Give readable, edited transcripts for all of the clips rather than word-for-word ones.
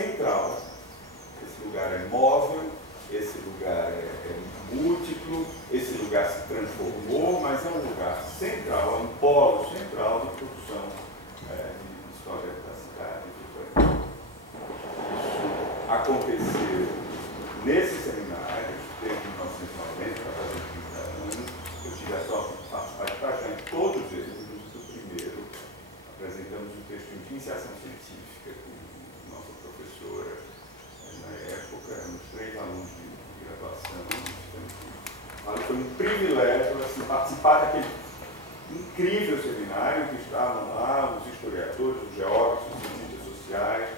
central, esse lugar é móvel, esse lugar é múltiplo, esse lugar se transformou, mas é um lugar central, é um polo central de produção de história da cidade. Isso aconteceu nesse seminário, desde 1990, para fazer 30 anos. Eu tive a sorte de participar de praticamente todos eles, inclusive do primeiro. Apresentamos um texto de iniciação científica com nossa professora na época, éramos 3 alunos de graduação. Foi um privilégio assim, participar daquele incrível seminário que estavam lá os historiadores, os geógrafos, os cientistas sociais,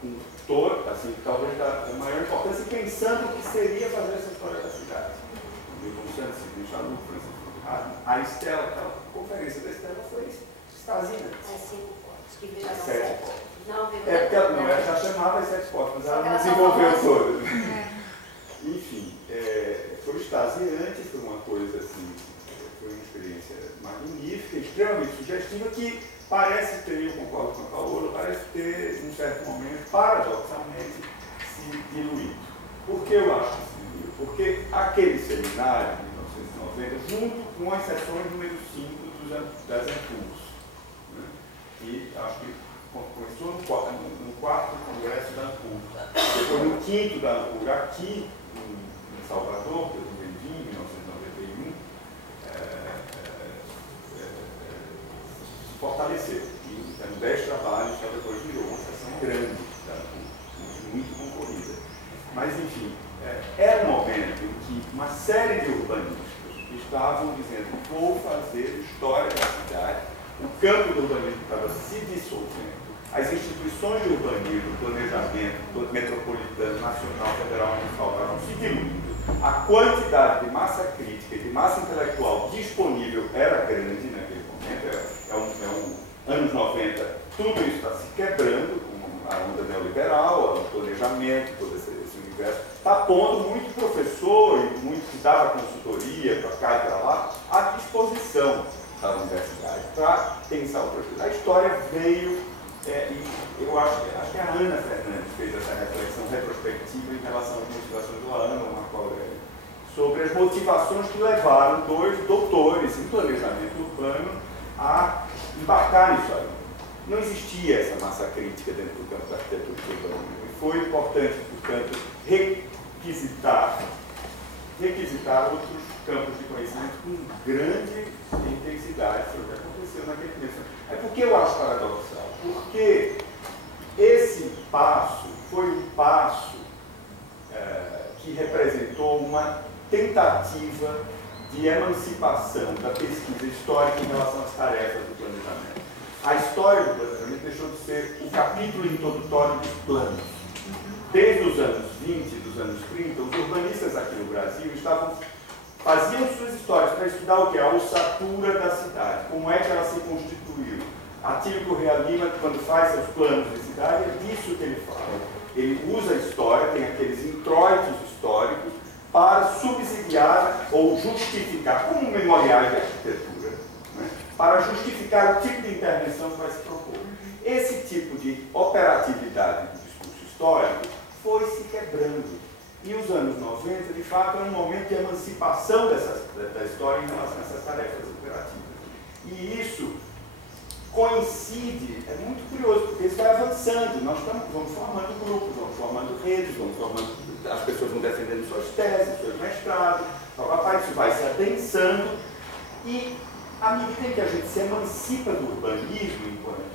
com toda, assim, talvez da maior importância, pensando o que seria fazer essa história da cidade. Milton Santos, Sidney Chalupes, Francisco, a Estela, aquela conferência da Estela foi extasiante. As 7 portas. É porque ela já chamava as 7 portas, mas ela não desenvolveu todas. Enfim, foi extasiante, foi uma coisa assim, foi uma experiência magnífica, extremamente sugestiva, que parece ter, eu concordo com a Paola, parece ter, em um certo momento, paradoxalmente, se diluído. Por que eu acho que se diluiu? Porque aquele seminário de 1990, junto com as sessões número 5 das Ampulhos, né? E acho que começou no 4º Congresso da Ampulha, depois no 5º da Ampulha, aqui em Salvador, que eu vendi em 1991, se fortaleceu. E eram 10 trabalhos, só depois virou uma sessão grande da Ampulha, muito concorrida. Mas, enfim, era um momento em que uma série de urbanistas estavam dizendo: vou fazer história da cidade. O campo do urbanismo estava se dissolvendo. As instituições de urbanismo, planejamento metropolitano, nacional, federal, municipal estavam se diluindo. A quantidade de massa crítica e de massa intelectual disponível era grande naquele momento. Anos 90, tudo isso está se quebrando, com a onda neoliberal, o planejamento, todo esse universo, está pondo muito professor e muito que dava consultoria para cá e para lá à disposição da universidade para pensar outras coisas. A história veio, e eu acho que a Ana Fernandes fez essa reflexão retrospectiva em relação às motivações do Ana, uma colega, sobre as motivações que levaram 2 doutores em planejamento urbano a embarcar nisso aí. Não existia essa massa crítica dentro do campo da arquitetura urbana. E foi importante, portanto, requisitar outros campos de conhecimento com grande intensidade sobre o que aconteceu naquele começo. É porque eu acho paradoxal, porque esse passo foi um passo que representou uma tentativa de emancipação da pesquisa histórica em relação às tarefas do planejamento. A história do planejamento deixou de ser o capítulo introdutório dos planos. Desde os anos 20, dos anos 30, os urbanistas aqui no Brasil faziam suas histórias para estudar o que? A ossatura da cidade, como é que ela se constituiu. Atílio Corrêa Lima, quando faz seus planos de cidade, é disso que ele fala. Ele usa a história, tem aqueles introitos históricos, para subsidiar ou justificar, como memoriais de arquitetura, né? Para justificar o tipo de intervenção que vai se propor. Esse tipo de operatividade do discurso histórico foi se quebrando. E os anos 90, de fato, é um momento de emancipação da história em relação a essas tarefas operativas. E isso coincide, é muito curioso, porque isso vai avançando. Nós vamos formando grupos, vamos formando redes, as pessoas vão defendendo suas teses, seus mestrados, isso vai se adensando. E, à medida em que a gente se emancipa do urbanismo enquanto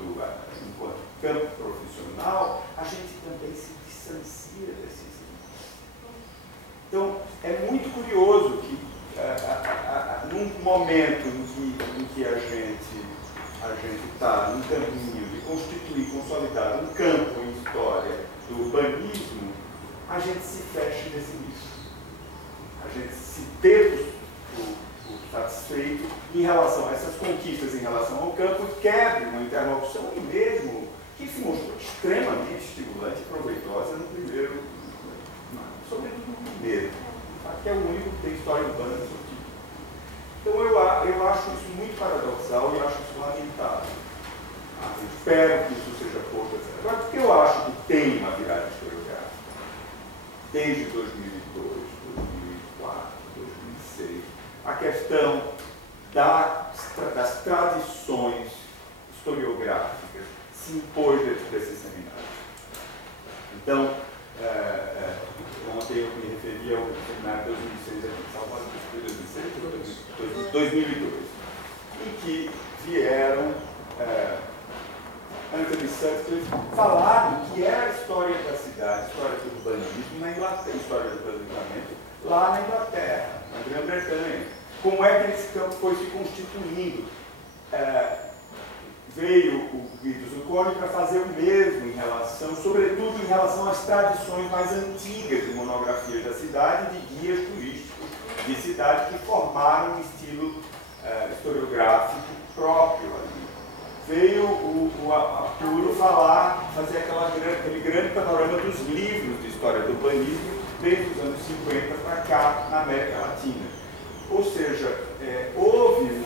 campo profissional, a gente também se distancia desses. Então, é muito curioso que, num momento em que a gente está num caminho de constituir, consolidar um campo em história do urbanismo, a gente se fecha desse nicho. A gente se ter o satisfeito em relação a essas conquistas em relação ao campo, quebra uma interlocução e mesmo que se mostrou extremamente estimulante e proveitosa no primeiro, sobretudo no primeiro, que é o único que tem história urbana do seu tipo. Então eu acho isso muito paradoxal e acho isso lamentável. Eu espero que isso seja pouco. Agora, por que eu acho que tem uma virada histórica? desde 2002, 2004, 2006, a questão das tradições historiográficas se impôs dentro desses seminários. Então, ontem eu me referi ao seminário 2006 aqui em Salvador, 2002, em que vieram Anthony Sutcliffe falar do que era a história da cidade, a história do urbanismo na Inglaterra, a história do planejamento lá na Inglaterra, na Grã-Bretanha. Como é que esse campo foi se constituindo? Veio o Guido Zucconi para fazer o mesmo em relação, sobretudo em relação às tradições mais antigas de monografias da cidade, de guias turísticos de cidade que formaram um estilo historiográfico próprio ali. Veio o Arturo fazer aquele grande panorama dos livros de história do urbanismo desde os anos 50 para cá, na América Latina. Ou seja, houve,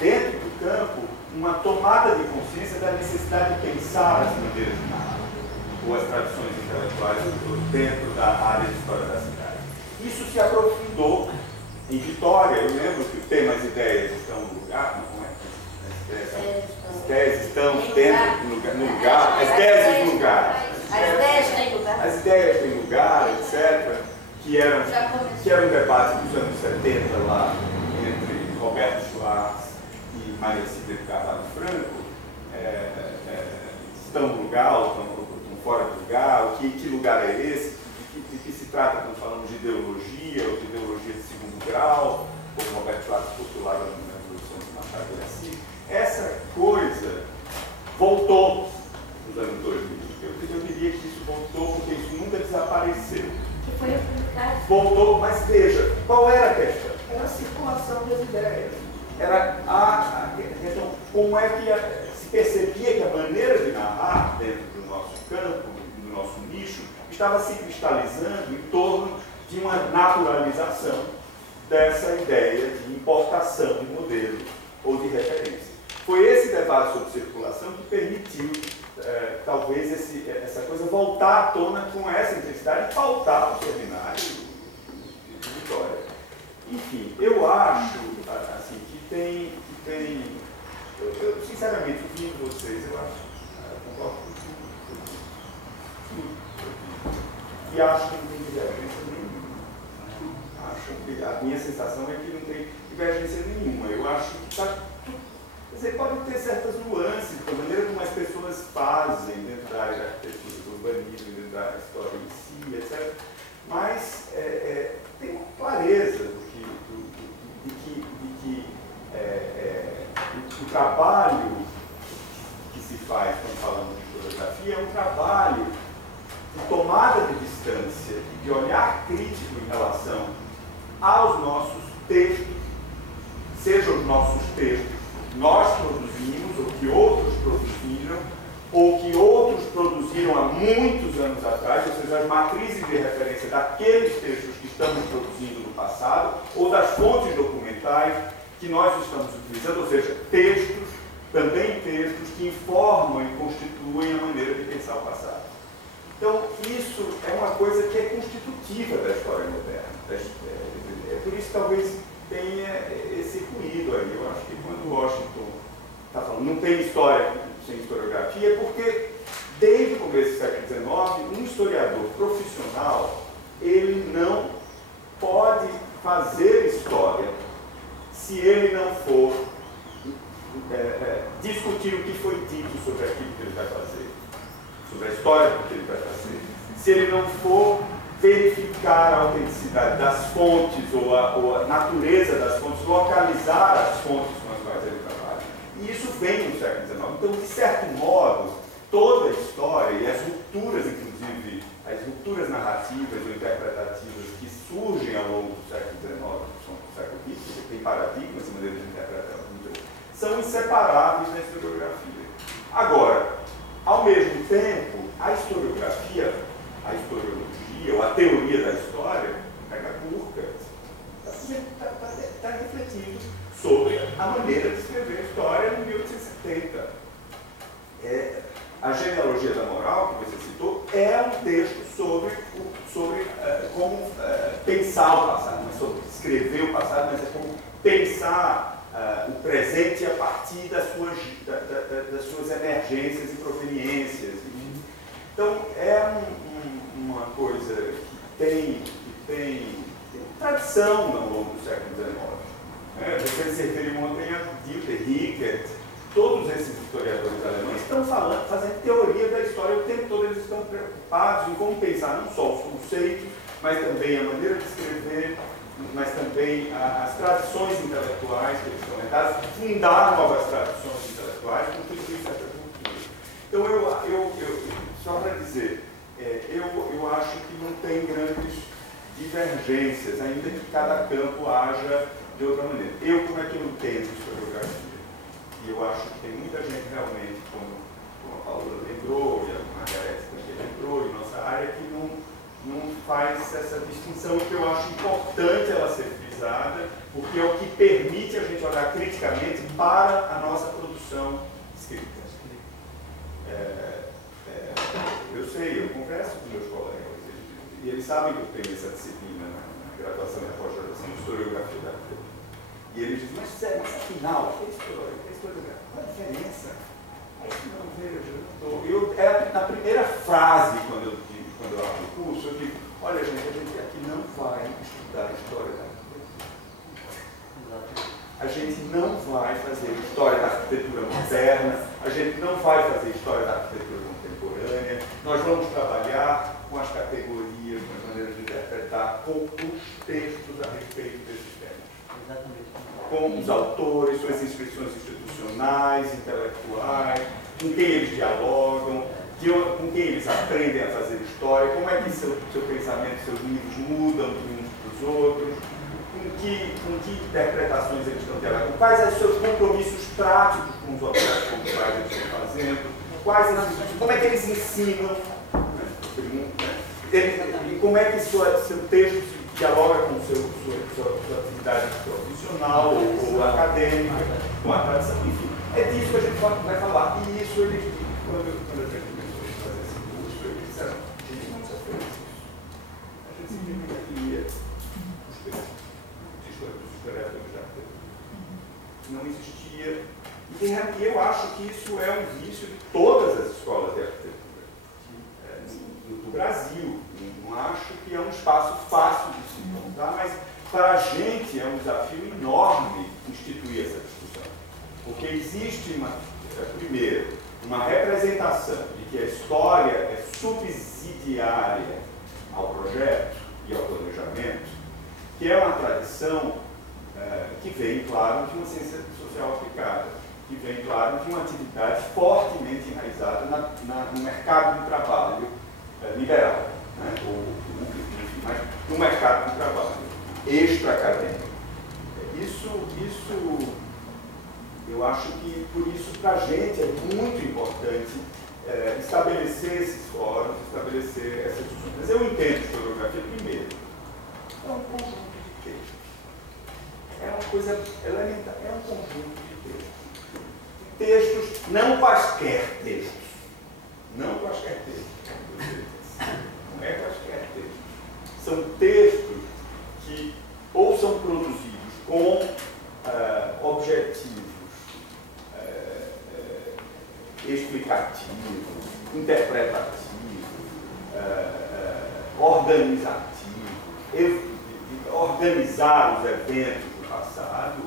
dentro do campo, uma tomada de consciência da necessidade de pensar as maneiras de narrar, ou as tradições intelectuais dentro da área de história da cidade. Isso se aprofundou em Vitória. Eu lembro que o tema As Ideias Estão no Lugar, não é? As ideias estão dentro no lugar, as ideias no lugar. As ideias têm lugar. As ideias têm lugar, etc. Que era um debate dos anos 70 lá, entre Roberto Schwartz e Maria Cida de Carvalho Franco. Estão no lugar ou estão fora do lugar? Que lugar é esse? De que se trata quando falamos de ideologia ou de ideologia de segundo grau, como Roberto Schwartz postulava na Revolução de Machado de Assis? Essa coisa voltou nos anos 2000. Eu diria que isso voltou porque isso nunca desapareceu. Que foi publicado. Voltou, mas veja, qual era a questão? Era a circulação das ideias. Era então, como é que se percebia que a maneira de narrar dentro do nosso campo, do nosso nicho, estava se cristalizando em torno de uma naturalização dessa ideia de importação de modelos ou de referência. Foi esse debate sobre circulação que permitiu, talvez, essa coisa voltar à tona com essa intensidade e pautar o seminário de Vitória. Enfim, eu acho assim, que tem eu sinceramente, ouvindo vocês, eu concordo com tudo. E acho que não tem divergência nenhuma. Acho que a minha sensação é que não tem divergência nenhuma. Eu acho que está. Quer dizer, pode ter certas nuances, da maneira como as pessoas fazem dentro da área da arquitetura, do urbanismo, dentro da história em si, etc. Mas tem uma clareza de que o trabalho que se faz quando falamos de fotografia é um trabalho de tomada de distância e de olhar crítico em relação aos nossos textos, sejam os nossos textos nós produzimos, ou que outros produziram, ou que outros produziram há muitos anos atrás, ou seja, as matrizes de referência daqueles textos que estamos produzindo no passado, ou das fontes documentais que nós estamos utilizando, ou seja, textos, também textos que informam e constituem a maneira de pensar o passado. Então, isso é uma coisa que é constitutiva da história moderna. É por isso que talvez tenha esse ruído aí. Eu acho que quando Washington está falando não tem história sem historiografia, porque desde o começo do século XIX, um historiador profissional, ele não pode fazer história se ele não for discutir o que foi dito sobre aquilo que ele vai fazer, sobre a história que ele vai fazer, se ele não for verificar a autenticidade das fontes ou a natureza das fontes, localizar as fontes com as quais ele trabalha. E isso vem no século XIX. Então, de certo modo, toda a história e as rupturas, inclusive, as rupturas narrativas ou interpretativas que surgem ao longo do século XIX, do século XX, porque tem paradigmas e maneiras de interpretar muito, são inseparáveis da historiografia. Agora, ao mesmo tempo, a historiografia, a historiologia, ou a teoria da história, pega curta, está refletindo sobre a maneira de escrever a história em 1870. A genealogia da moral, que você citou, é um texto sobre como pensar o passado, não é sobre escrever o passado, mas é como pensar o presente a partir das suas emergências e proveniências. Então, é uma coisa que tem tradição ao longo do século XIX. Vocês se referiram ontem a Dieter Rickert, todos esses historiadores alemães estão fazendo teoria da história o tempo todo, eles estão preocupados em como pensar não só os conceitos, mas também a maneira de escrever, mas também as tradições intelectuais que eles estão ligados, fundar novas tradições intelectuais, contribuir certa cultura. Então, só para dizer, eu acho que não tem grandes divergências, ainda que cada campo haja de outra maneira. Como é que eu entendo historiografia? E eu acho que tem muita gente realmente, como a Paula lembrou, e a Margarete também lembrou, em nossa área, que não faz essa distinção, que eu acho importante ela ser frisada, porque é o que permite a gente olhar criticamente para a nossa produção escrita. Eu sei, eu converso com meus colegas, e eles sabem que eu tenho essa disciplina na graduação e na pós-graduação de historiografia da arquitetura. E eles dizem, mas afinal, o que é historiografia? Qual a diferença? Não vejo, na primeira frase, quando eu abro o curso, eu digo, olha gente, a gente aqui não vai estudar história da arquitetura. A gente não vai fazer história da arquitetura moderna, a gente não vai fazer história da arquitetura contemporânea, nós vamos trabalhar com as categorias, com as maneiras de interpretar, com os textos a respeito desses temas. Exatamente. Com os autores, suas inscrições institucionais, intelectuais, com quem eles dialogam, com quem eles aprendem a fazer história, como é que seu pensamento, seus livros mudam de uns para os outros, com que interpretações eles estão dialogando, quais são os seus compromissos práticos com os objetos com os quais eles estão fazendo, como é que eles ensinam, e como é que seu texto dialoga com sua atividade profissional ou acadêmica, com a tradição, enfim. É disso que a gente vai falar. E isso, quando a gente começou a fazer esse curso, eles disseram, a gente não precisa fazer isso. A gente simplesmente lia os textos dos historiadores da arquitetura. Não existia. E eu acho que isso é um vício de todas as escolas de arquitetura do Brasil. Não acho que é um espaço fácil de se encontrar, mas para a gente é um desafio enorme instituir essa discussão. Porque existe, primeiro, uma representação de que a história é subsidiária ao projeto e ao planejamento, que é uma tradição que vem, claro, de uma ciência social aplicada, que vem, claro, de uma atividade fortemente enraizada no mercado de trabalho liberal, né? Mas no mercado de trabalho extra-acadêmico. Isso, eu acho que, por isso, para a gente é muito importante estabelecer esses fóruns, estabelecer essas discussões. Mas eu entendo historiografia, primeiro, é um conjunto de textos. É uma coisa elementar, é um conjunto de textos. Textos, não quaisquer textos. Não quaisquer textos. Não é quaisquer textos. São textos que ou são produzidos com objetivos explicativos, interpretativos, organizativos, organizar os eventos do passado,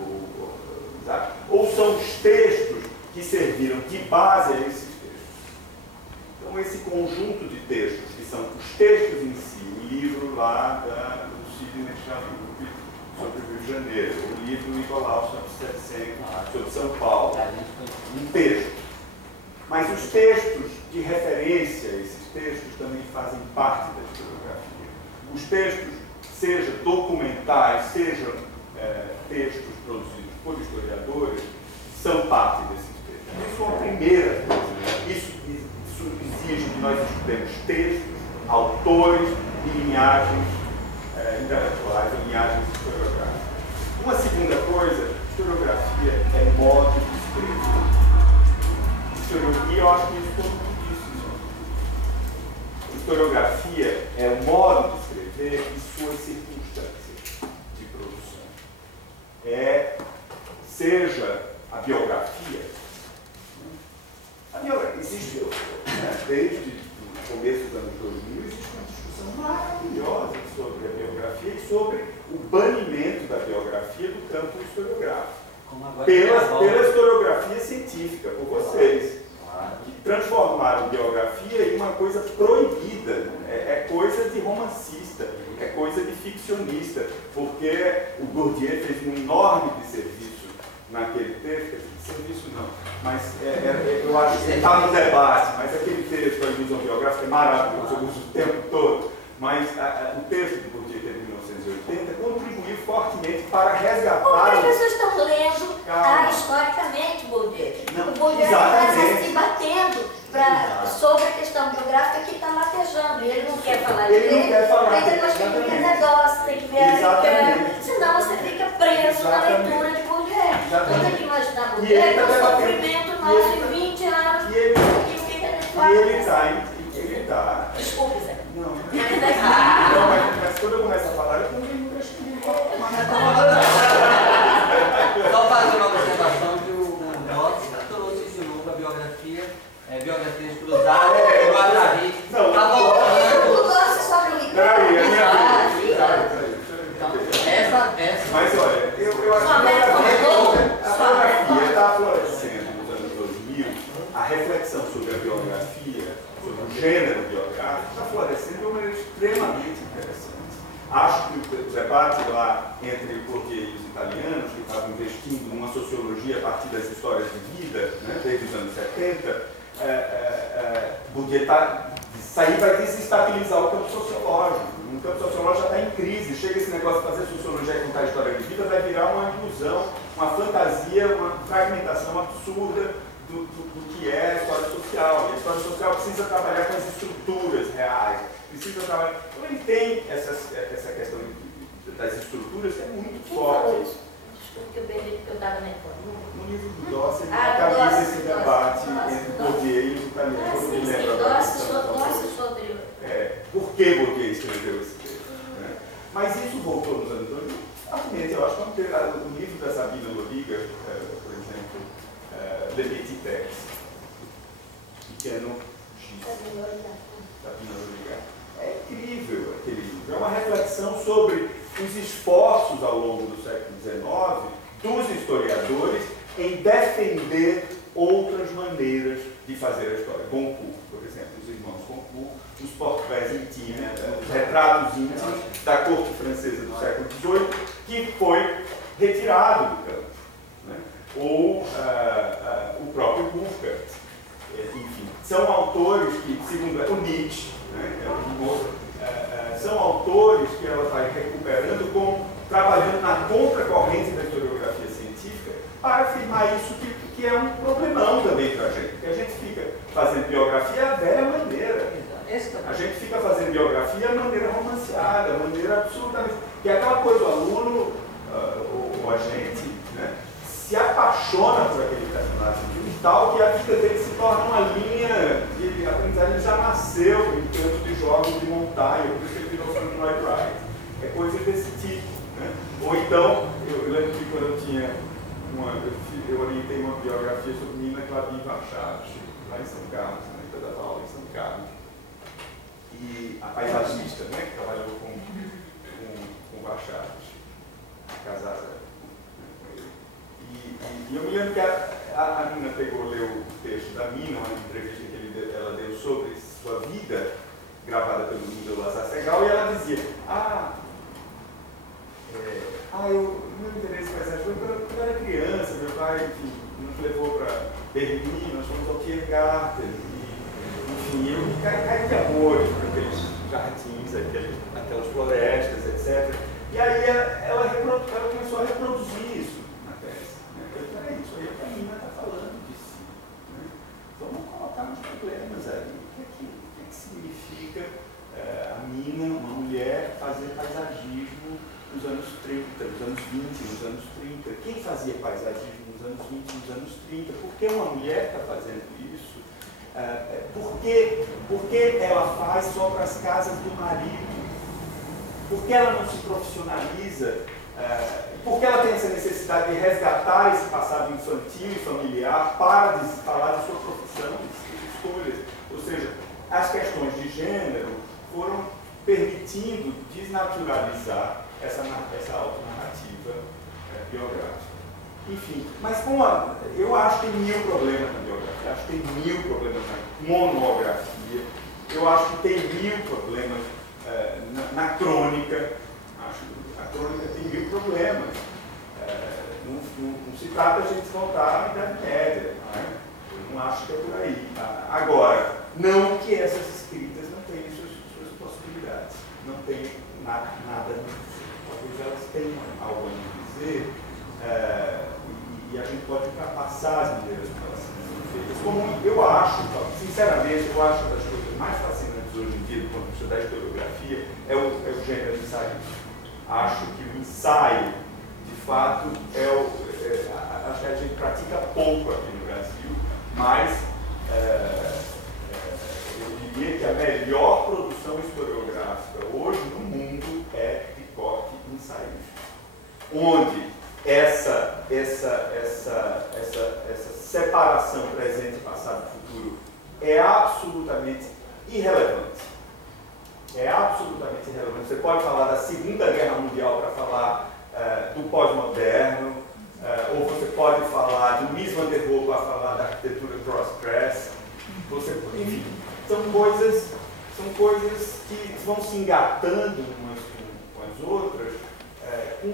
ou são os textos que serviram de base a esses textos. Então, esse conjunto de textos, que são os textos em si, o livro lá do Sidney Chalup sobre o Rio de Janeiro, o livro do Nicolau sobre São Paulo, um texto. Mas os textos de referência, esses textos também fazem parte da historiografia. Os textos, seja documentais, sejam textos produzidos por historiadores, são parte desses textos. Isso é uma primeira coisa. Isso exige que nós estudemos textos, autores e linhagens intelectuais, ou linhagens historiográficas. Uma segunda coisa, historiografia é modo de escrever. E eu acho que isso todo mundo disse. historiografia é o modo de escrever e suas circunstâncias de produção. Seja a biografia, existe, desde o começo dos anos 2000, existe uma discussão maravilhosa sobre a biografia e sobre o banimento da biografia do campo historiográfico. Pela historiografia científica, por vocês, que transformaram biografia em uma coisa proibida, é coisa de romancista, é coisa de ficcionista, porque o Bourdieu fez um enorme desserviço naquele texto, serviço não, mas eu acho que está no debate, mas aquele texto, a ilusão biográfica, é maravilhoso, eu uso o tempo todo, mas o texto do Bourdieu, que é de 1980, contribuiu fortemente para resgatar... Porque as pessoas estão lendo historicamente Bourdieu. Não, o Bourdieu está se batendo sobre a questão biográfica que está latejando, e ele não quer falar dele, mas depois tem que ver negócio, tem que ver americano, senão você fica preso na leitura de Bourdieu. Então tem que imaginar Bourdieu é um sofrimento nosso em 20 anos, e o que ele faz? Ele está... Desculpe, Zé. Não, mas quando eu começo a falar, eu não deixo que me Só fazer uma observação que o Dotz trouxe de novo a biografia, biografias cruzadas, o Guarani. Tá voltando. O Dotz sobre o Peraí, é minha Mas olha, eu acho que a biografia está florescendo nos anos 2000, a reflexão sobre a biografia, sobre o gênero biográfico, está florescendo de uma maneira extremamente interessante. Acho que o debate lá entre Bourdieu e os italianos, que estavam investindo numa sociologia a partir das histórias de vida, né, desde os anos 70, Bourdieu vai desestabilizar o campo sociológico. O campo sociológico já está em crise. Chega esse negócio de fazer sociologia e contar a história de vida, vai virar uma ilusão, uma fantasia, uma fragmentação absurda do que é a história social. E a história social precisa trabalhar com as estruturas reais. Precisa trabalhar. Então ele tem essa questão das estruturas que é muito forte. Desculpa que eu estava na informação. No livro do Dotz, ele cabeça esse debate entre Bourdieu e os italianos. Sim, Dotz sobre... Por que Bourdieu escreveu esse texto? Né? Mas isso voltou nos anos 2000. Exatamente, eu acho que o livro da Sabina Loriga, por exemplo, Le Petit Texte, Pequeno X, Sabina Loriga, é incrível aquele livro. É uma reflexão sobre os esforços ao longo do século XIX dos historiadores em defender outras maneiras de fazer a história. Goncourt, por exemplo, os irmãos Goncourt, os portréis intimes, os retratos íntimos da corte francesa do século XVIII, que foi retirado do campo. Né? Ou o próprio Burckhardt. Enfim, são autores que, segundo o Nietzsche, né, são autores que ela vai recuperando, trabalhando na contracorrente da historiografia científica, para afirmar isso que é um problemão também para a gente, porque a gente fica fazendo biografia à velha maneira. A gente fica fazendo biografia à maneira romanceada, à maneira absolutamente... Que é aquela coisa, o aluno, ou a gente, né, se apaixona por aquele personagem de tal que a vida dele se torna uma linha de aprendizagem. Ele já nasceu brincando de jogos de montanha, por isso ele virou Frank Lloyd Wright. É coisa desse tipo. Né? Ou então, eu lembro que quando eu tinha eu orientei uma biografia sobre Nina Clabin Warchavsky, lá em São Carlos, né? Eu dava aula em São Carlos. E a paisagista, né, que trabalhou com Warchavsky, casada com ele. E eu me lembro que a Nina leu o texto da Mina, uma entrevista que ela deu sobre sua vida, gravada pelo Nilo Lazar Segal, e ela dizia: meu interesse paisagem foi quando eu era criança, meu pai, enfim, nos levou para Berlim, nós fomos ao Tiergarten, enfim, eu caí de amor por aqueles jardins, aquelas florestas, etc. E aí ela começou a reproduzir isso na tese. Né? Peraí, isso aí é o que a Nina está falando de si. Né? Vamos colocar nos problemas aí. O que significa a Nina, uma mulher, fazer paisagismo nos anos 30, nos anos 20, nos anos 30? Quem fazia paisagismo nos anos 20, nos anos 30? Por que uma mulher está fazendo isso? Por que ela faz só para as casas do marido? Por que ela não se profissionaliza? Por que ela tem essa necessidade de resgatar esse passado infantil e familiar para falar de sua profissão, de escolhas? Ou seja, as questões de gênero foram permitindo desnaturalizar essa autonarrativa biográfica. Enfim, mas eu acho que tem 1000 problemas na biografia, acho que tem 1000 problemas na monografia, eu acho que tem 1000 problemas na crônica. Acho que a crônica tem 1000 problemas. Não se trata de a gente voltar à Idade Média, não é? Eu não acho que é por aí. Agora, não que essas escritas não tenham suas possibilidades, não tem nada a dizer. Talvez elas tenham algo a dizer, e a gente pode ultrapassar as maneiras como elas são feitas. Como eu acho, sinceramente, eu acho das coisas mais fascinantes hoje em dia, do ponto de vista da historiografia, é o gênero de ensaio. Acho que o ensaio, de fato, acho que a gente pratica pouco aqui no Brasil, mas eu diria que a melhor produção historiográfica hoje no mundo é Picote ensaístico, onde essa separação presente, passado e futuro é absolutamente irrelevante. É absolutamente irrelevante. Você pode falar da Segunda Guerra Mundial para falar do pós-moderno, ou você pode falar do Mies van der Rohe para falar da arquitetura cross-dress. Enfim, são coisas que vão se engatando umas com as outras, com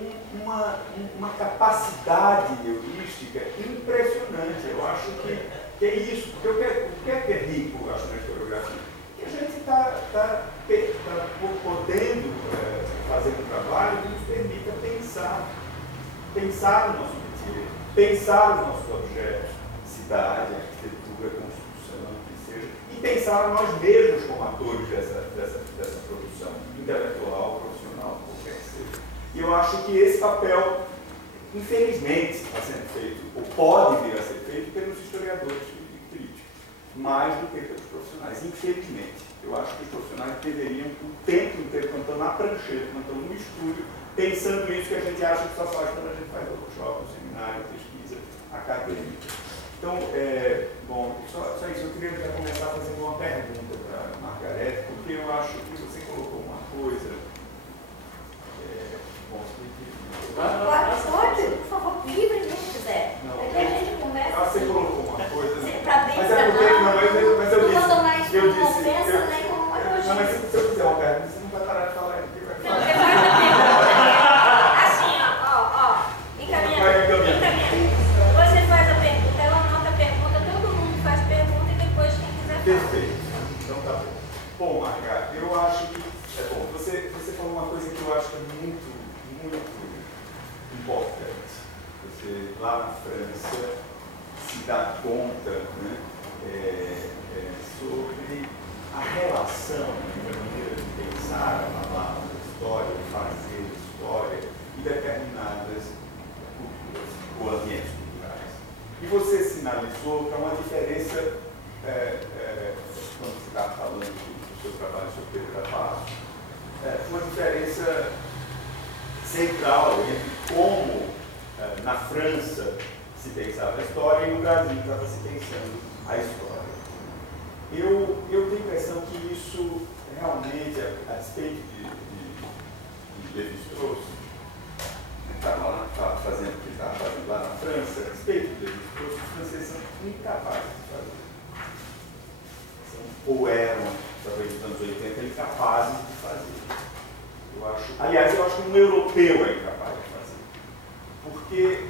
uma capacidade heurística impressionante. Eu acho que é isso. Porque o que é rico, eu acho, na historiografia? Que a gente está podendo fazer um trabalho que nos permita pensar no nosso métier, pensar nos nossos objetos, cidade, arquitetura, construção, o que seja, e pensar nós mesmos como atores dessa produção intelectual, profissional, qualquer que seja. E eu acho que esse papel, infelizmente, está sendo feito, ou pode vir a ser feito, pelos historiadores e críticos, mais do que pelos profissionais, infelizmente. Eu acho que os profissionais deveriam, o tempo inteiro, quando estão na prancheta, quando estão no estúdio, pensando nisso que a gente acha que só faz quando a gente faz workshop, seminário, pesquisa acadêmica. Então, bom, só isso. Eu queria já começar fazendo uma pergunta para a Margarete, porque eu acho que você colocou uma coisa. Bom, Pode, por favor, livremente, Zé. Aqui a gente conversa. Você colocou uma coisa. Para bem, mas é porque, mas eu disse. Não mais como ofensa, nem como uma elogio. Não, mas se eu fizer uma pergunta, você não vai parar de falar. Não, você faz a pergunta. Assim, ó. Encaminha. Você faz a pergunta, ela anota a pergunta, todo mundo faz pergunta e depois quem quiser falar. Perfeito. Então tá bom. Bom, Margarete, eu acho que é bom. Você falou uma coisa que eu acho que é muito importante. Você, lá na França, se dá conta, né, sobre a relação entre a maneira de pensar a palavra, a história, de fazer história e determinadas culturas ou ambientes culturais. E você sinalizou para uma diferença, quando você está falando do seu trabalho sobre Pedro Capasso, uma diferença central entre como na França se pensava a história e no Brasil estava se pensando a história. Eu tenho a impressão que isso realmente, a despeito de Lévi-Strauss, estava fazendo o que ele estava fazendo lá na França, a despeito de Lévi-Strauss, os franceses são incapazes de fazer. Ou eram, talvez nos anos 80, incapazes de fazer. Aliás, eu acho que um europeu é incapaz de fazer. Porque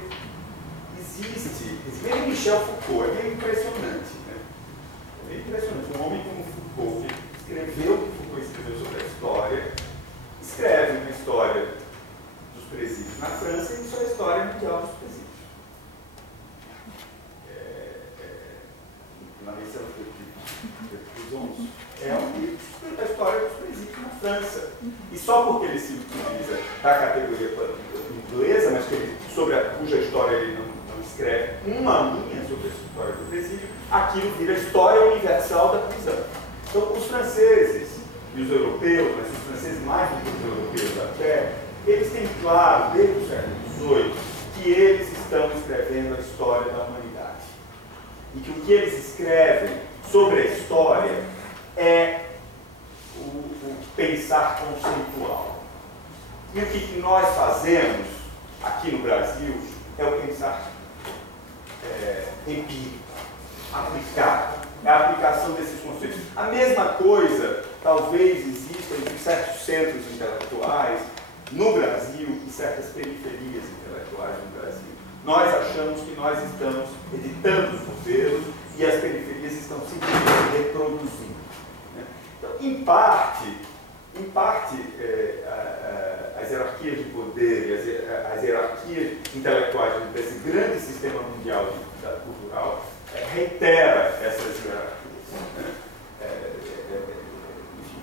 existe mesmo Michel Foucault, é meio impressionante, né? É meio impressionante. Um homem como Foucault, que escreveu o que Foucault escreveu sobre a história, escreve uma história dos presídios na França e isso é a história mundial dos presídios. Na missão é um livro da história dos presídios na França. E só porque ele se utiliza da categoria inglesa, mas cuja história ele não escreve uma linha sobre a história do presídio, aquilo vira a história universal da prisão. Então, os franceses e os europeus, mas os franceses mais do que os europeus até, eles têm claro, desde o século XVIII, que eles estão escrevendo a história da humanidade. E que o que eles escrevem sobre a história é o pensar conceitual. E o que nós fazemos aqui no Brasil é o pensar empírico, aplicado, é a aplicação desses conceitos. A mesma coisa, talvez, exista em certos centros intelectuais no Brasil e certas periferias intelectuais no Brasil. Nós achamos que nós estamos editando os modelos e as periferias estão simplesmente reproduzindo. Né? Então, em parte as hierarquias de poder, as hierarquias intelectuais desse grande sistema mundial cultural reitera essas hierarquias. Né?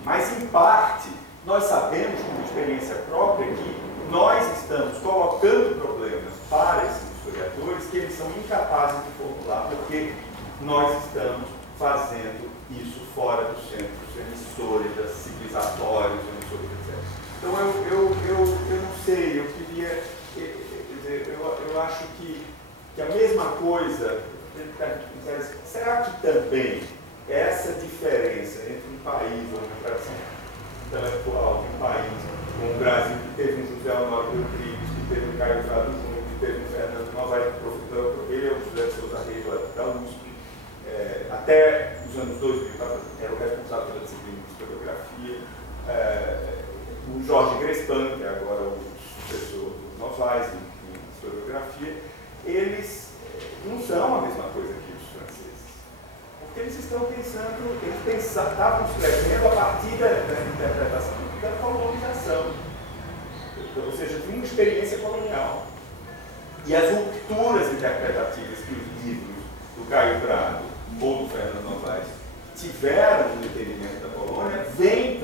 Mas, em parte, nós sabemos, com experiência própria, que nós estamos colocando problemas para esses historiadores que eles são incapazes de formular, porque nós estamos fazendo isso fora dos centros emissores, civilizatórios, emissores, etc. Então, eu não sei, eu queria dizer, eu acho que a mesma coisa, será que também essa diferença entre um país ou uma tradição intelectual de um país como o Brasil, que teve um José Honório Rodrigues, que teve um Caio Prado Júnior, que teve um Fernando Novaes, ele é o José de Souza Reis da USP, até os anos 2000 era o responsável pela disciplina de historiografia, o Jorge Grespan, que é agora o sucessor do Novaes em historiografia, eles não são a mesma coisa que os franceses. Porque eles estão pensando, eles estavam escrevendo a partir da interpretação da colonização, ou seja, de uma experiência colonial. E as rupturas interpretativas que os livros do Caio Prado ou do Fernando Novaes tiveram no entendimento da colônia, vem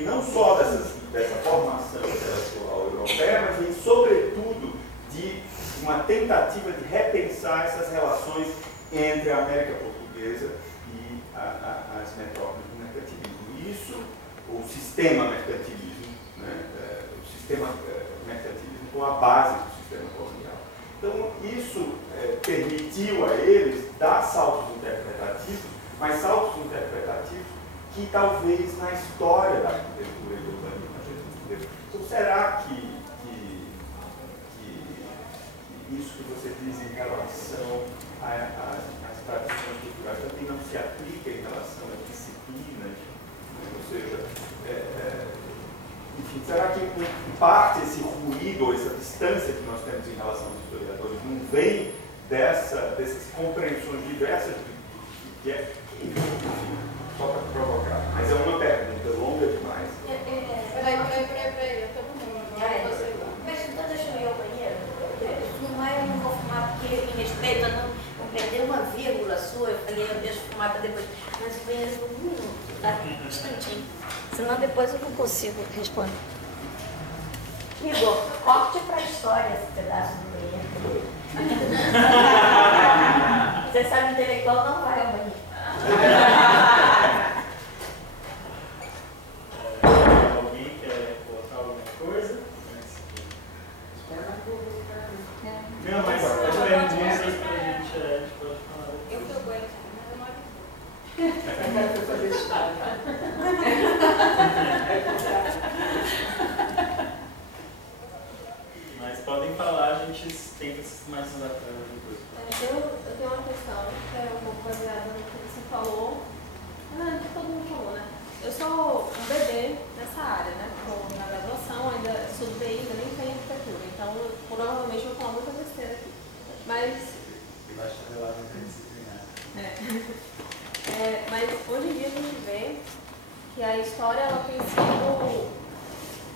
não só dessa formação intelectual europeia, mas vem sobretudo de uma tentativa de repensar essas relações entre a América Portuguesa e as metrópoles do mercantilismo. Isso, o sistema mercantilismo, né? O sistema mercantilismo com a base do sistema colonial. Então, isso permitiu a eles dar saltos interpretativos, mas saltos interpretativos que talvez na história da arquitetura e do urbanismo a gente não teve. Então, será que isso que você diz em relação às tradições culturais também não se aplica em relação às disciplinas? Ou seja, enfim, será que em parte esse ruído ou essa distância que nós temos em relação aos historiadores não vem dessas compreensões diversas enfim, só para provocar? Mas é uma pergunta longa demais. Peraí, eu tô com mundo. Mas então deixa eu ir ao banheiro. Fumar eu não vou fumar porque em respeito a não perder uma vírgula sua, eu falei, eu deixo fumar para depois. Mas o banheiro é um minuto, tá? Um instantinho. Senão depois eu não consigo responder. Igor, corte para a história esse pedaço do banheiro. Você sabe, o intelectual não vai ao banheiro. Alguém quer colocar alguma coisa? Não, mas as perguntas pra gente pode falar. Eu que aguento, Eu vou fazer história. Mas podem falar, a gente tenta sistematizar para depois. Eu tenho uma questão que é um pouco baseada no que você falou, que todo mundo falou, né? Eu sou um bebê nessa área, né? Estou na graduação, ainda estudo TI, ainda nem tenho arquitetura, então eu, provavelmente vou falar muita besteira aqui. Mas mas hoje em dia a gente vê que a história ela tem sido.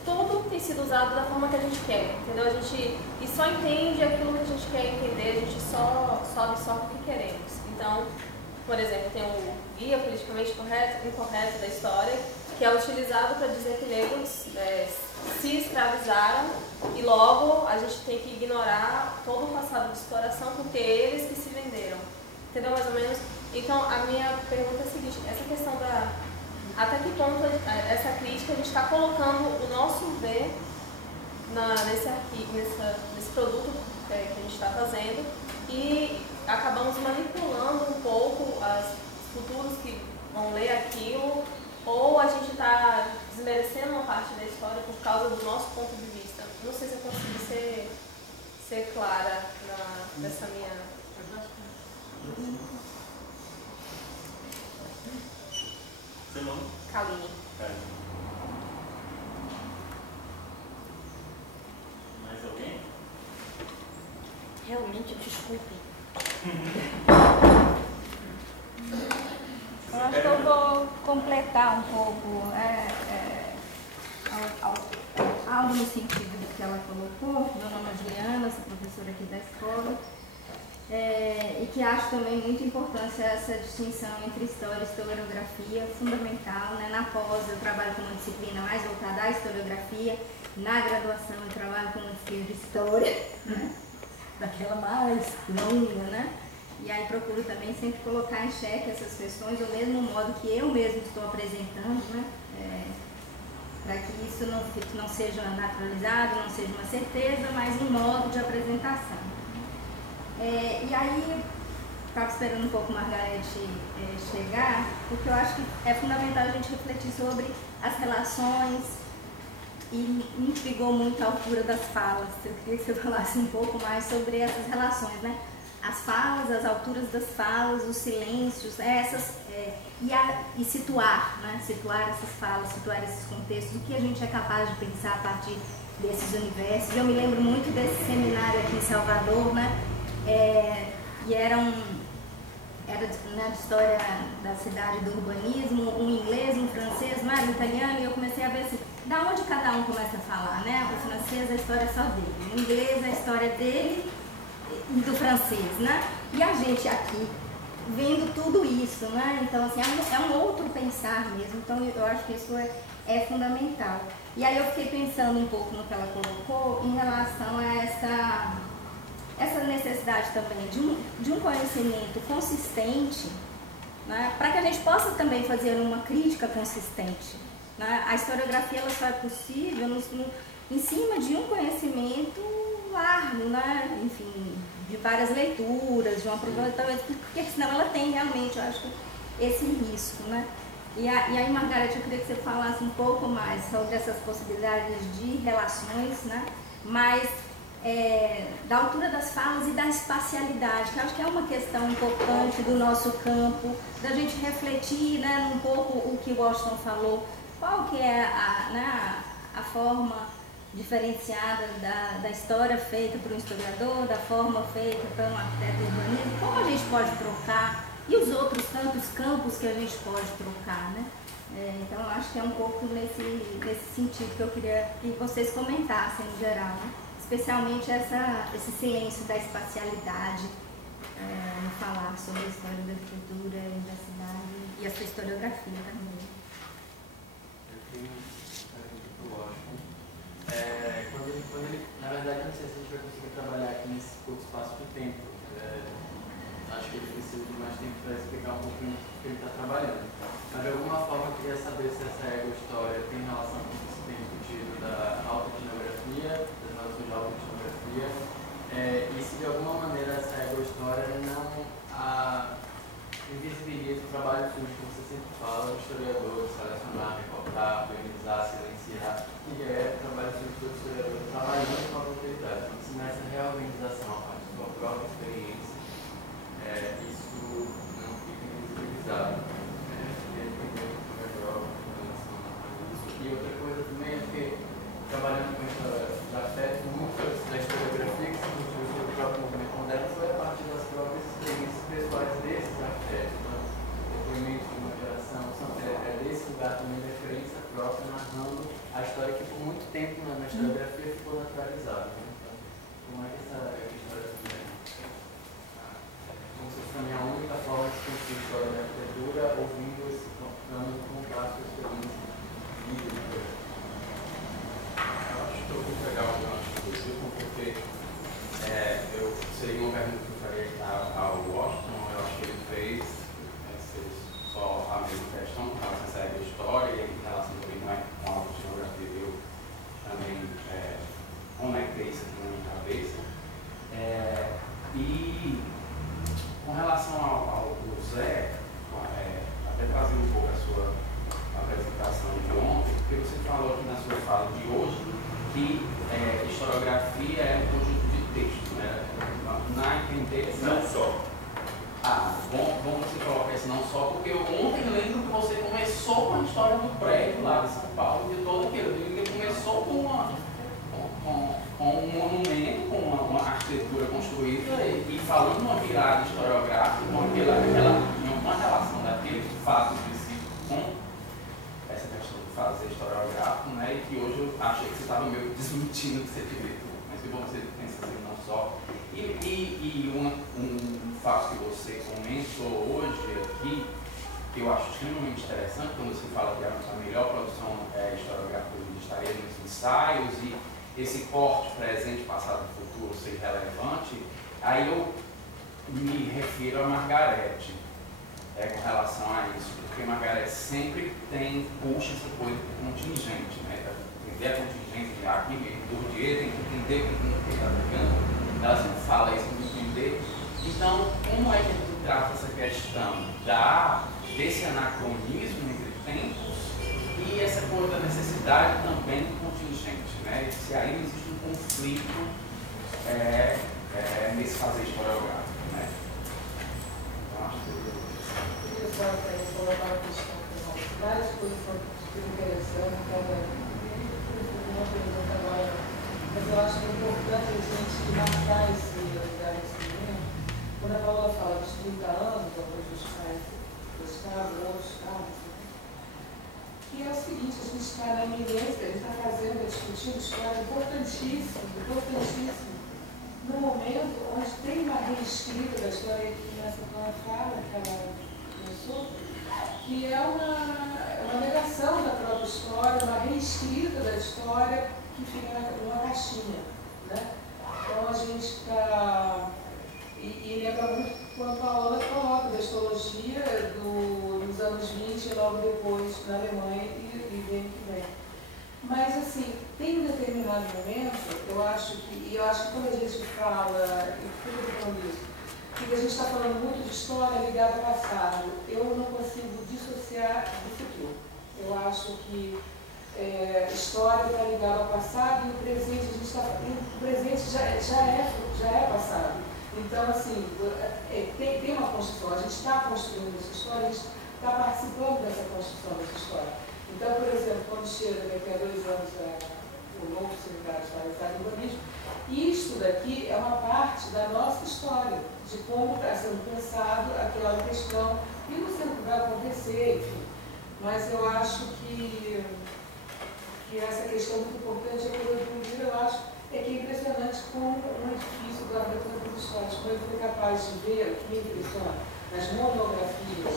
Tudo tem sido usado da forma que a gente quer, entendeu? A gente só entende aquilo que a gente quer entender, a gente só absorve o que queremos. Então, por exemplo, tem o guia politicamente correto, incorreto da história, que é utilizado para dizer que negros se escravizaram e logo a gente tem que ignorar todo o passado de exploração porque eles que se venderam. Entendeu mais ou menos? Então a minha pergunta é a seguinte, essa questão até que ponto essa crítica a gente está colocando o nosso ver nesse arquivo, nesse produto que a gente está fazendo e acabamos manipulando um pouco os futuros que vão ler aquilo, ou a gente está desmerecendo uma parte da história por causa do nosso ponto de vista. Não sei se eu consegui ser clara nessa minha... Seu nome? Kaline. Mais alguém? Realmente, desculpem. Eu acho que eu vou completar um pouco algo no sentido do que ela colocou. Meu nome é Juliana, sou professora aqui da escola, e que acho também muito importante essa distinção entre história e historiografia, fundamental. Né? Na pós eu trabalho com uma disciplina mais voltada à historiografia, na graduação eu trabalho com uma disciplina de história, né? Daquela mais longa, né? E aí procuro também sempre colocar em xeque essas questões do mesmo modo que eu mesmo estou apresentando, né? Para que isso não seja naturalizado, não seja uma certeza, mas um modo de apresentação. E aí, estava esperando um pouco a Margarete chegar, porque eu acho que é fundamental a gente refletir sobre as relações e me intrigou muito a altura das falas. Eu queria que você falasse um pouco mais sobre essas relações, né? As falas, as alturas das falas, os silêncios, e situar, né? Situar essas falas, situar esses contextos, o que a gente é capaz de pensar a partir desses universos. Eu me lembro muito desse seminário aqui em Salvador, né? E era na história da cidade, do urbanismo, um inglês, um francês, um italiano, e eu comecei a ver assim, da onde cada um começa a falar, né? O francês, a história é só dele, o inglês, a história dele e do francês, né? E a gente aqui, vendo tudo isso, né? Então, assim, é um outro pensar mesmo, então eu acho que isso é fundamental. E aí eu fiquei pensando um pouco no que ela colocou em relação a essa necessidade também de um conhecimento consistente, né, para que a gente possa também fazer uma crítica consistente. Né? A historiografia ela só é possível em cima de um conhecimento árduo, né? Enfim, de várias leituras, de um aproveitamento, porque senão ela tem realmente, eu acho, esse risco. Né? E aí, Margarete, eu queria que você falasse um pouco mais sobre essas possibilidades de relações, né? Mas da altura das falas e da espacialidade, que eu acho que é uma questão importante do nosso campo, da gente refletir, né, um pouco o que o Washington falou, qual que é a forma diferenciada da história feita por um historiador, da forma feita por um arquiteto urbanista, como a gente pode trocar, e os outros tantos campos que a gente pode trocar, né? Então eu acho que é um pouco nesse sentido que eu queria que vocês comentassem em geral, né? Especialmente esse silêncio da espacialidade, no falar sobre a história da arquitetura e da cidade e a sua historiografia também. Eu tenho uma quando ele, na verdade, não sei se a gente vai conseguir trabalhar aqui nesse pouco espaço de tempo. Acho que ele precisa de mais tempo para explicar um pouquinho o que ele está trabalhando. Mas de alguma forma eu queria saber se essa ego-história tem relação com o que se tem discutido da autoetnografia, de autoetnografia, e se de alguma maneira essa ego-história não invisibiliza o trabalho sujo que você sempre fala do historiador, selecionar, recortar, organizar, silenciar, que é o trabalho sujo do historiador trabalhando com a autoridade. Então, se nessa reorganização a partir da sua própria experiência, isso não fica invisibilizado. E outra coisa também é que, trabalhando com a história da afeto, muitas da historiografia que se construiu sobre o próprio movimento moderno foi a partir das próprias experiências pessoais desses afetos. Então, depoimentos de uma geração, desse lugar também de referência própria, narrando a história que por muito tempo na historiografia ficou naturalizada. Né? Então, como é que essa história também? Como se fosse também a única forma de construir história da arquitetura, ouvindo esse plano de contato com a experiência acho que eu vou pegar o gancho do Gilson, porque eu seria uma pergunta que eu faria ao Washington. Eu acho que ele fez só a mesma questão com relação a essa história e em relação também com a autogeografia. Eu também conectei isso aqui na minha cabeça. E com relação ao Zé, até trazer um pouco a sua apresentação de ontem, porque você falou aqui na sua fala de hoje que historiografia é um conjunto de textos, né? Na entender não só. Bom você colocar isso não só, porque eu ontem lembro que você começou com a história do prédio lá de São Paulo, de todo aquilo. Ele começou com um monumento, com uma arquitetura construída e falando uma virada historiográfica, com uma relação daquele fato específico com essa questão de fazer historiográfico, né? E que hoje eu achei que você estava meio desmentindo o que você tinha dito, mas que bom você pensa assim, não só. E um fato que você comentou hoje aqui, que eu acho extremamente interessante, quando você fala que a melhor produção historiográfica estaria nos ensaios e esse corte presente, passado e futuro ser relevante, aí eu me refiro a Margarete com relação a isso, porque Margarete sempre puxa essa coisa contingente, né? Entender a contingência aqui mesmo, Bourdieu tem que entender o que está pegando, ela sempre fala isso, tem que entender. Então, como é que a gente trata essa questão desse anacronismo entre tempos e essa coisa da necessidade também contingente, né? Se aí não existe um conflito nesse fazer historiográfico, né? Então, acho que eu só colocar uma questão, várias coisas são interessantes, uma pergunta agora, mas eu acho que é importante a gente marcar esse lugar nesse momento. Quando a Paula fala dos 30 anos, alguns dos casos, outros casos, que é o seguinte, a gente está na iminência, a gente está discutindo história importantíssimo, no momento onde tem uma reescrita da história que nessa fala que ela começou, que é uma negação da própria história, uma reescrita da história que fica numa caixinha, né? Então a gente está... E lembra muito quando a Paola coloca da histologia dos anos 20 e logo depois na Alemanha e vem que vem. Mas, assim, tem um determinado momento, eu acho que quando a gente fala, e por que eu estou falando isso? Porque a gente está falando muito de história ligada ao passado. Eu não consigo dissociar do futuro. Eu acho que história está ligada ao passado e o presente, o presente já é passado. Então, assim, tem uma construção, a gente está construindo essa história, a gente está participando dessa construção dessa história. Então, por exemplo, quando chega daqui a 2 anos o novo seminário de urbanismo, isto daqui é uma parte da nossa história, de como está sendo pensado aquela questão, e não sei o que vai acontecer, enfim. Mas eu acho que essa questão muito importante, a coisa do livro, eu acho, que é impressionante como um edifício guarda tantas histórias, como eu fui capaz de ver, o que me impressiona, nas monografias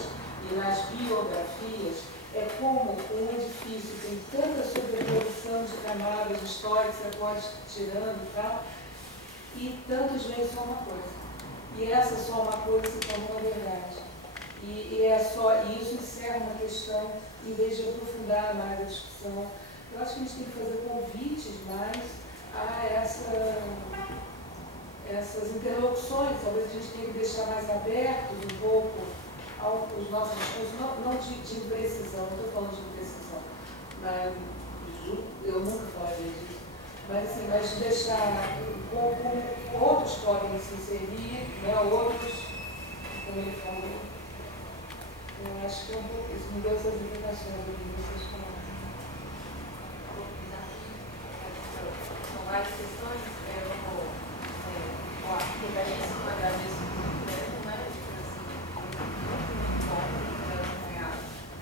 e nas biografias, é como um edifício tem tanta sobreposição de camadas de história que você pode ir tirando e tal, e tantos meios só uma coisa. E essa só uma coisa se tornou uma verdade. E isso encerra uma questão, em vez de aprofundar mais a discussão. Eu acho que a gente tem que fazer convites mais a essas interlocuções. Talvez a gente tenha que deixar mais abertos um pouco os nossos discursos, não de imprecisão, não estou falando de imprecisão, mas eu nunca falaria disso, mas assim, de deixar como outros podem se inserir, né, outros, como ele falou. Eu acho que é um pouco isso, me deu essas indicações do que vocês falaram. São várias questões, eu vou agradeço muito mesmo, né? Muito bom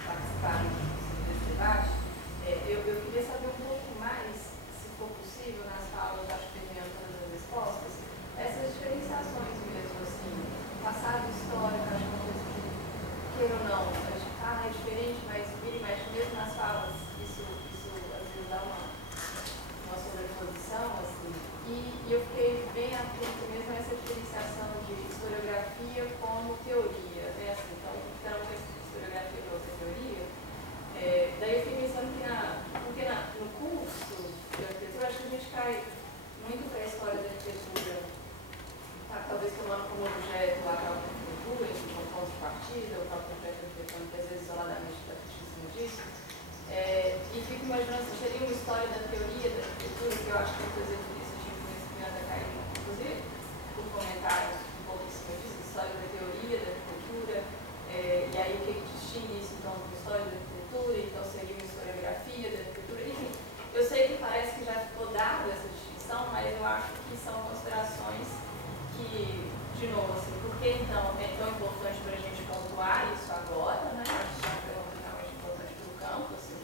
participar desse debate. Eu queria saber um pouco mais, se for possível, nas falas, acho que tem todas as respostas, essas diferenciações mesmo, assim, passado histórico, acho que uma coisa que, queira ou não, a gente é diferente, mas vira e mexe mesmo nas falas, isso acho que muitas vezes isso tinha conhecimento da Karine, inclusive, por comentários um pouco em cima disso, história da teoria, da arquitetura, e aí o que distingue isso então da história da arquitetura, então seria uma historiografia da arquitetura, enfim. Eu sei que parece que já ficou dada essa distinção, mas eu acho que são considerações que, de novo, assim, por que então é tão importante para a gente pontuar isso agora, né? Acho que é uma pergunta realmente importante para o campo, assim,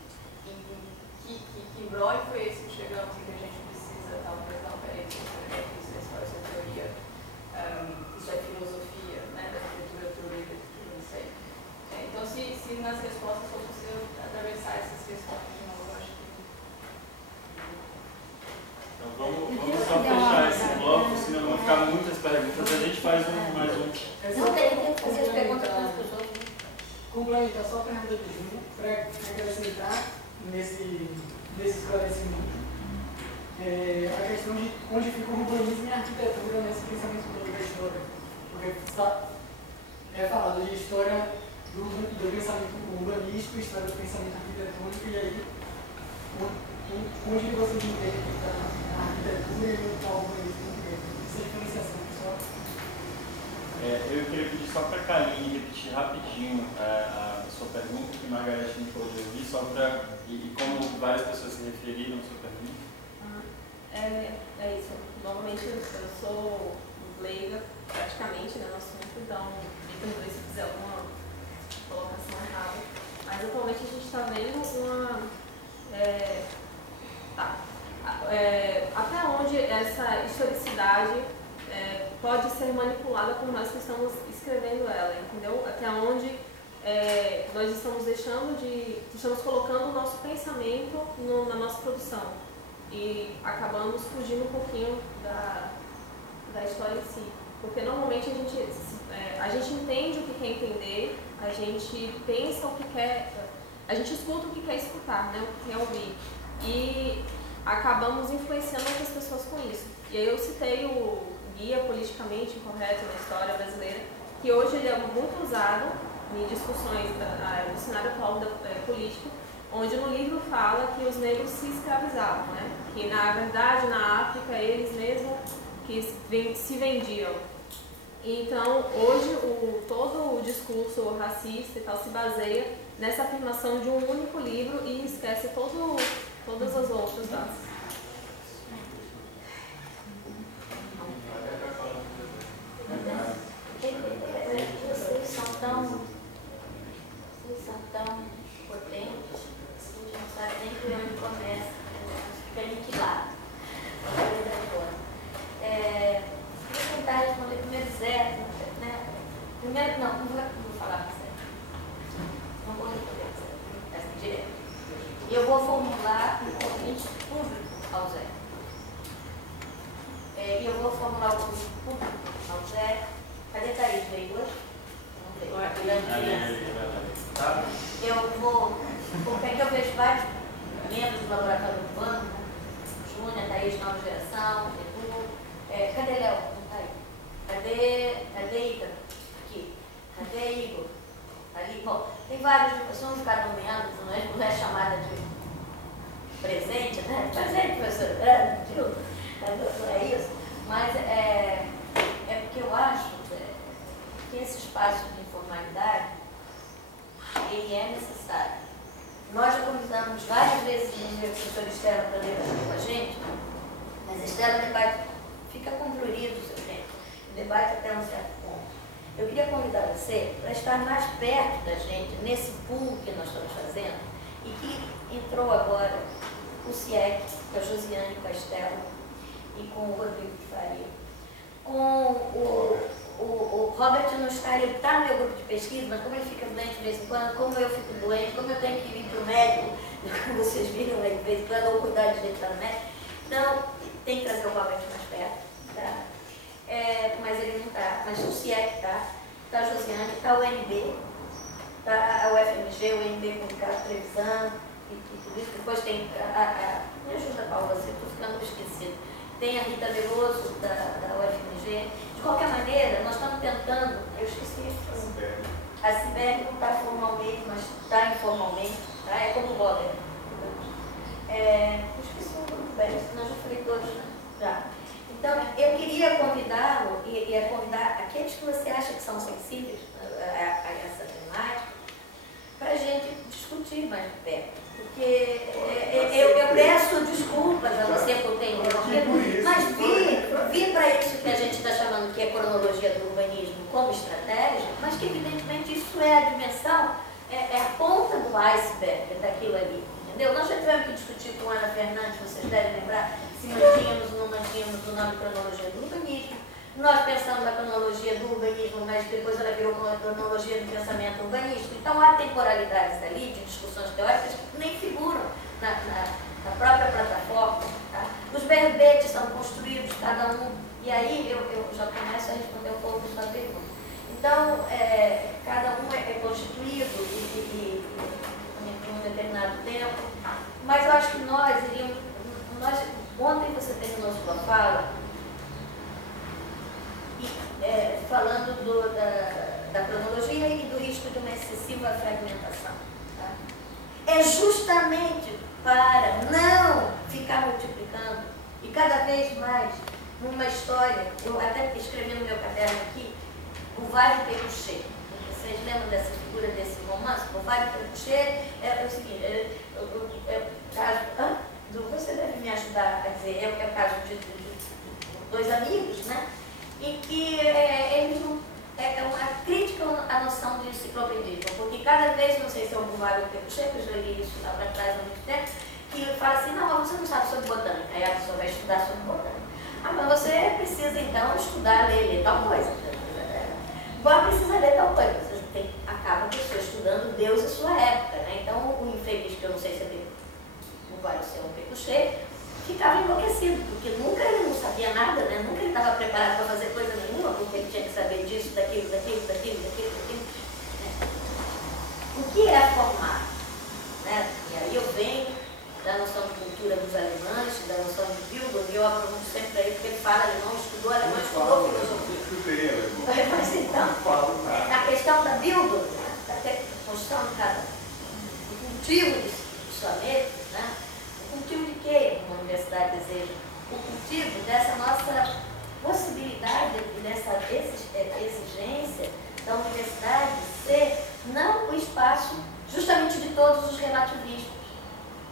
que embrolho foi esse que chegamos e que a gente precisa, talvez, não, peraí, isso é história, isso é teoria, isso é filosofia, né, da arquitetura, teoria, não sei. Então, se nas respostas for possível atravessar essas questões de novo, eu acho que... Então, vamos só fechar esse bloco, senão vão ficar muitas perguntas. A gente faz mais um. Não tem que fazer as perguntas para os outros. Complementar só a pergunta de Júnior, para acrescentar nesse esclarecimento a questão de onde fica o urbanismo e a arquitetura nesse pensamento todo da história. Porque é falado de história do pensamento urbanístico, história do pensamento arquitetônico, e aí onde você entende que está a arquitetura e o urbanismo, essa diferenciação, pessoal? Eu queria pedir só para a Kaline repetir rapidinho a sua pergunta, que Margareth não pôde ouvir, só para, e como várias pessoas se referiram à sua pergunta. É isso. Normalmente eu sou leiga praticamente, né, no assunto, então me perdoe se fizer alguma colocação errada. Mas atualmente a gente está vendo até onde essa historicidade pode ser manipulada como nós que estamos escrevendo ela, entendeu? Até onde nós estamos colocando o nosso pensamento na nossa produção e acabamos fugindo um pouquinho da história em si, porque normalmente a gente entende o que quer entender, a gente pensa o que quer, a gente escuta o que quer escutar, né? O que quer ouvir, e acabamos influenciando outras pessoas com isso. E aí eu citei o Guia Politicamente Incorreto na História Brasileira, que hoje ele é muito usado em discussões do cenário atual político, onde no livro fala que os negros se escravizavam, né? Que na verdade na África eles mesmos que se vendiam. Então hoje todo o discurso racista e tal se baseia nessa afirmação de um único livro e esquece todas as outras bases. Vocês são tão potentes, a gente não sabe nem por onde começa, fica aniquilado. Vou tentar responder primeiro Zé, né? Primeiro, não vou falar para Zé. Não vou responder Zé, assim, direto. E eu vou formular um convite público ao Zé. E eu vou formular o convite público ao Zé. Cadê a Thaís? Veio hoje? Não veio. Eu vou, porque aqui eu vejo vários membros do laboratório urbano, né? Júnior, Thaís, Nova Geração, Edu. Cadê Léo? Não tá aí. Cadê Ida? Aqui. Cadê Igor? Ali. Bom, tem vários, se não ficar nomeando, não é chamada de presente, né? Presente, professor. Não é isso. Mas é porque eu acho que esse espaço de informalidade ele é necessário. Nós já convidamos várias vezes o professor Estela para debater com a gente, mas a Estela debate, fica concluído o seu tempo, o debate até um certo ponto. Eu queria convidar você para estar mais perto da gente nesse pool que nós estamos fazendo e que entrou agora o CIEC, com a Josiane, com a Estela e com o Rodrigo de Faria, com o Robert não está, ele está no meu grupo de pesquisa, mas como ele fica doente de vez em quando, como eu fico doente, como eu tenho que ir para o médico, como vocês viram aí de vez em quando, ou cuidar de jeito para o médico, então tem que trazer o Robert mais perto, tá? Mas ele não está, mas o CIEC está a Josiane, está o NB, está a UFMG, o NB com o Ricardo Trevisan, e tudo isso, depois tem me ajuda, Paulo, você, estou ficando esquecido. Tem a Rita Veloso, da UFMG. De qualquer maneira, nós estamos tentando, eu esqueci isso. A Cibele não está formalmente, mas está informalmente, tá? É como o Robert. Eu esqueci o nome do Pérez, senão eu já falei todos. a dimensão, é a ponta do iceberg daquilo ali, entendeu? Nós já tivemos que discutir com Ana Fernandes, vocês devem lembrar, se mantínhamos ou não mantínhamos o nome cronologia do urbanismo. Nós pensamos a cronologia do urbanismo, mas depois ela virou a cronologia do pensamento urbanístico. Então há temporalidades ali, de discussões teóricas, que nem figuram na própria plataforma. Tá? Os verbetes são construídos, cada um, e aí eu já começo a responder um pouco a sua pergunta. Então, cada um é constituído em um determinado tempo, mas eu acho que nós iríamos... ontem você terminou sua fala falando da cronologia e do risco de uma excessiva fragmentação. Tá? É justamente para não ficar multiplicando e cada vez mais numa história, eu até escrevi no meu caderno aqui, Bovary e Pécuchet. Vocês lembram dessa figura desse romance? Bovary e Pécuchet é o seguinte, você deve me ajudar a dizer, é o caso de dois amigos, né? Em que eles é uma crítica à noção de enciclopedismo, porque cada vez, não sei se é o Bovary ou o Pécuchet, eu já li isso lá para trás há muito tempo, que fala assim, não, você não sabe sobre botânica, aí a pessoa vai estudar sobre botânica. Ah, mas você precisa então estudar, ler tal coisa. Agora precisa ler tal coisa, você acaba a pessoa estudando Deus e sua época, né? Então o infeliz, que eu não sei se é Bovary ou se é o Pécuchet, ficava enlouquecido, porque nunca ele não sabia nada, né? Nunca ele estava preparado para fazer coisa nenhuma, porque ele tinha que saber disso, daquilo. Né? O que é formar? Né? E aí eu venho da noção de cultura dos alemães, da noção de Bildung, e eu aproveito sempre aí, porque ele fala alemão, estudou filosofia. Mas então, a questão da Bildung, da construção de cada cultivo de sonetos, né? O cultivo de quê uma universidade deseja? O cultivo dessa nossa possibilidade e dessa exigência da universidade ser não o espaço justamente de todos os relativistas,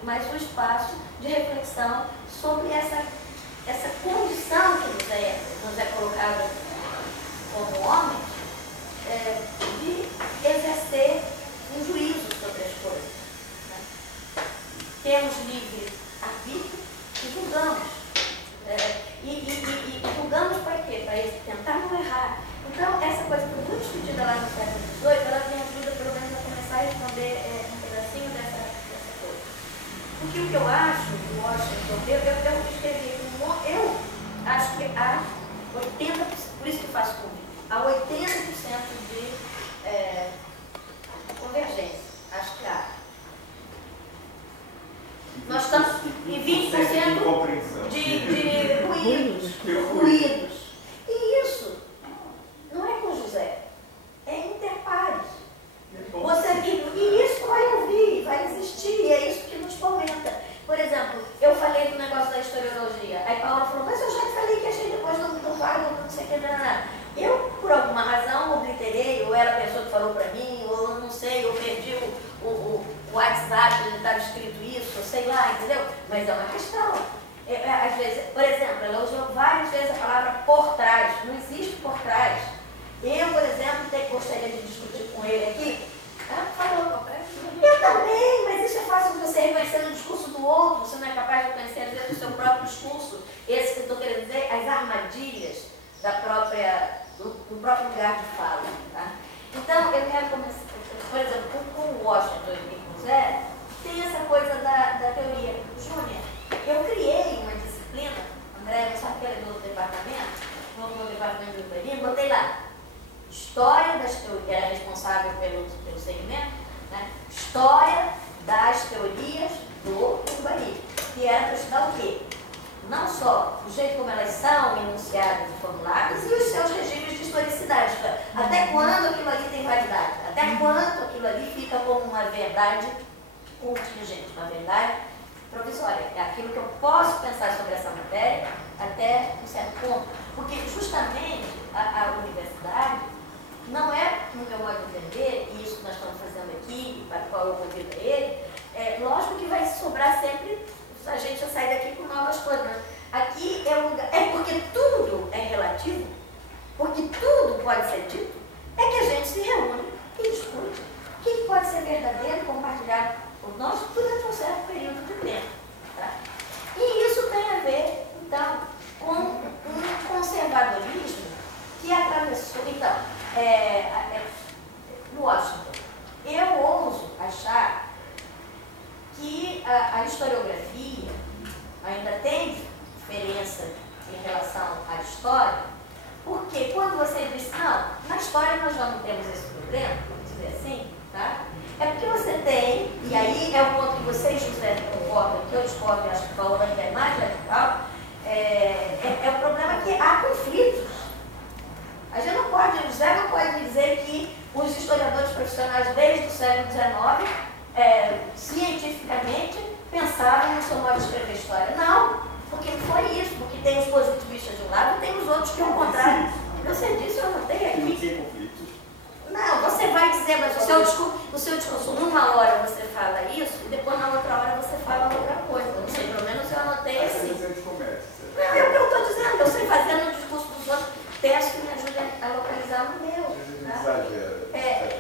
mas o espaço de reflexão sobre essa condição que nos é colocada como homens, de exercer um juízo sobre as coisas. Né? Temos livre arbítrio e julgamos. E julgamos para quê? Para tentar não errar. Então, essa coisa que foi muito discutida lá no século XVIII, ela me ajuda pelo menos a começar a responder um pedacinho dessa coisa. Porque o que eu acho, o Washington, eu escrevi, eu acho que há 80%, por isso que eu faço convite, há 80% de convergência. Acho que há. Nós estamos em 20% de ruídos. E isso não é com José, é interpares. E isso vai ouvir, vai existir, e é isso que nos comenta. Por exemplo, eu falei do negócio da historiologia, aí Paula falou, mas eu já te falei que achei depois do vago, não sei o que, não. Eu, por alguma razão, obliterei, ou ela pensou que falou para mim, ou não sei, eu perdi o WhatsApp, onde estava escrito isso, sei lá, entendeu? Mas é uma questão. Às vezes, por exemplo, ela usou várias vezes a palavra por trás, não existe por trás. Eu, por exemplo, gostaria de discutir com ele aqui, falou, eu também, mas isso é fácil de você reconhecer no discurso do outro, você não é capaz de reconhecer, às vezes, o seu próprio discurso, esse que eu estou querendo dizer, as armadilhas do próprio lugar de fala. Tá? Então, eu quero começar, por exemplo, com o Washington e com o Zé, tem essa coisa da teoria. Júnior, eu criei uma disciplina, André, não sabe que era do departamento? No departamento do urbanismo, botei lá, História das teorias, que era responsável pelo segmento, né? História das teorias do urbanismo, que era para estudar o quê? Não só o jeito como elas são enunciadas e formuladas e os seus regimes de historicidade. Até quando aquilo ali tem validade? Até quando aquilo ali fica como uma verdade contingente, uma verdade provisória. É aquilo que eu posso pensar sobre essa matéria até um certo ponto. Porque justamente a universidade não é, no meu modo de entender, e isso que nós estamos fazendo aqui, para o qual eu convido ele, lógico que vai sobrar sempre a gente a sair daqui com novas coisas. Mas aqui é um lugar, porque tudo é relativo, porque tudo pode ser dito, é que a gente se reúne e discute. Então, Washington, eu ouso achar que a historiografia ainda tem diferença em relação à história, porque quando você diz, não, na história nós já não temos esse problema, vamos dizer assim, tá? É porque você tem, e aí é o ponto que vocês, José, concordam, que eu discordo, e acho que o Paulo ainda é mais radical, é o problema que há conflitos. A gente não pode, o José não pode dizer que os historiadores profissionais desde o século XIX, cientificamente, pensavam no seu modo de escrever história. Não, porque não foi isso, porque tem os positivistas de um lado e tem os outros que é o contrário. Eu sei disso, eu anotei aqui. Não tem conflitos. Não, você vai dizer, mas o seu discurso, numa hora você fala isso e depois na outra hora você fala outra coisa. Não sei, pelo menos eu anotei assim. Não, é o que eu estou dizendo, eu sei fazer no discurso dos outros, peço que me ajudem a localizar o meu. Tá?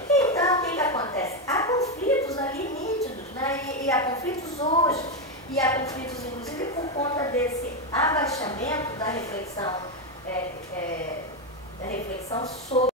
Então, o que acontece? Há conflitos ali nítidos, né? E há conflitos hoje, e há conflitos inclusive por conta desse abaixamento da reflexão sobre